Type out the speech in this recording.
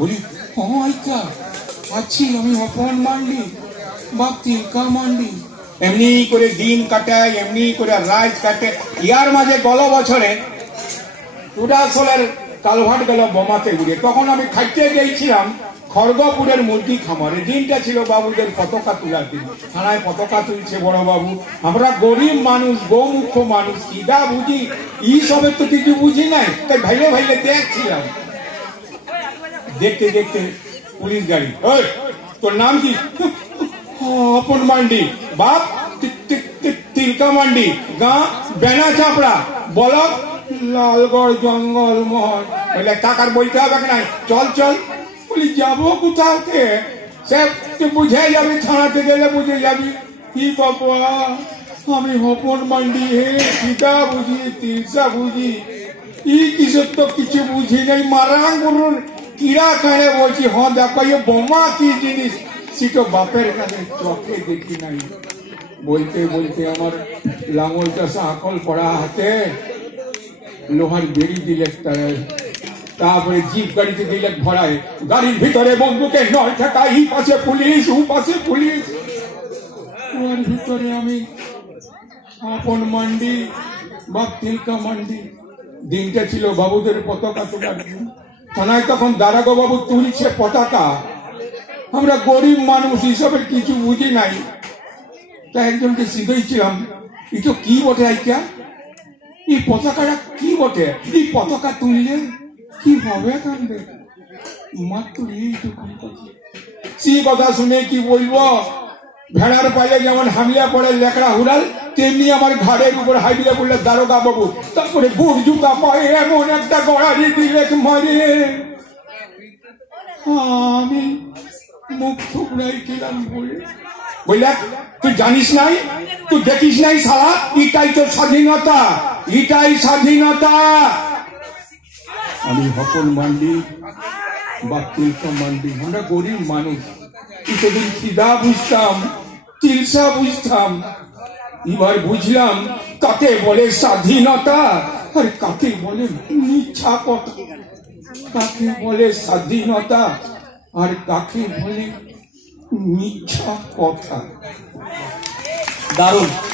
বলি আইকা আছি আমি অপন মান্ডি বা তিলকা মান্ডি। এমনি করে দিন কাটায়, এমনি করে রাত কাটে। ইয়ার মাঝে গল বছরে টুডাসলের কালভাট গেল বোমাতে উড়ে। তখন আমি খাইতে গিয়েছিলাম খড়গপুরের মুরগি খামারে। দিনটা ছিল বাবুদের পতাকা তোলার দিন। থানায় পতাকা তুলছে বড় বাবু। আমরা গরিব মানুষ, গৌমুখ্য মানুষ, কিদা বুঝি ই সবের তো কিছু বুঝি নাই। তাই ভাইলে ভাইলে দেখছিলাম। দেখতে দেখতে পুলিশ গাড়ি। ওই তোর নাম কি? অপন মান্ডি। বাপ তিলকা মান্ডি। গা বেনা চাপড়া। বলো লালগড় জঙ্গল মহল। বলে টাকার বইতে হবে না। চল চল। বলি যাবো কোথাকে? সে বুঝে যাবি, থানাতে গেলে বুঝে যাবি। কি বাবা আমি অপন মান্ডি হে, সীতা বুঝি, তিলসা বুঝি, ই কিসের তো কিছু বুঝি নাই। মারাং করুন কিরা কানে বলছি। হ্যাঁ দেখো এ বোমা কি জিনিস সেটা বাপের কাছে চোখে দেখি নাই। বলতে বলতে আমার লাঙল চাষা আকল পড়া হাতে লোহার বেড়ি দিলে, তারপরে জিপ গাড়িতে দিলে ভরায়। গাড়ির ভিতরে বন্দুকে নয় থাকা, এই পাশে পুলিশ ও পাশে পুলিশ। ওর ভিতরে আমি আপন মান্ডি বা তিলকা মান্ডি। দিনটা ছিল বাবুদের পতাকা তোলার দিন। থানায় তখন দারাগো বাবু তুলছে পতাকা। আমরা গরিব মানুষ, হিসাবের কিছু বুঝি নাই। তা একজনকে শিখেছিলাম এটা কি বটে আইকা, এই পতাকাটা কি বটে, এই পতাকা তুললে কি হবে কান্দে। মাত্র এইটুকু সেই কথা শুনে কি বলবো। ভেড়ার পালে যেমন হামলা পড়ে লেকড়া হুড়াল, তেমনি আমার ঘাড়ের উপর হাইলে পড়লে দারোগা বাবু। তারপরে বুট জুতা পায়ে এমন একটা গড়ারি দিলে মারে, আমি মুখ থুবড়াই ছিলাম। বললে তুই জানিস নাই, তুই দেখিস নাই সালা, এটাই তোর স্বাধীনতা, এটাই স্বাধীনতা। আমি অপন মান্ডি বা তিলকা মান্ডি। আমরা গরিব মানুষ। এতদিন খিদা বুঝতাম, তিলসা বুঝতাম, এবার বুঝলাম কাকে বলে স্বাধীনতা আর কাকে বলে মিথ্যা কথা, কাকে বলে স্বাধীনতা আর কাকে বলে মিথ্যা কথা। দারুণ।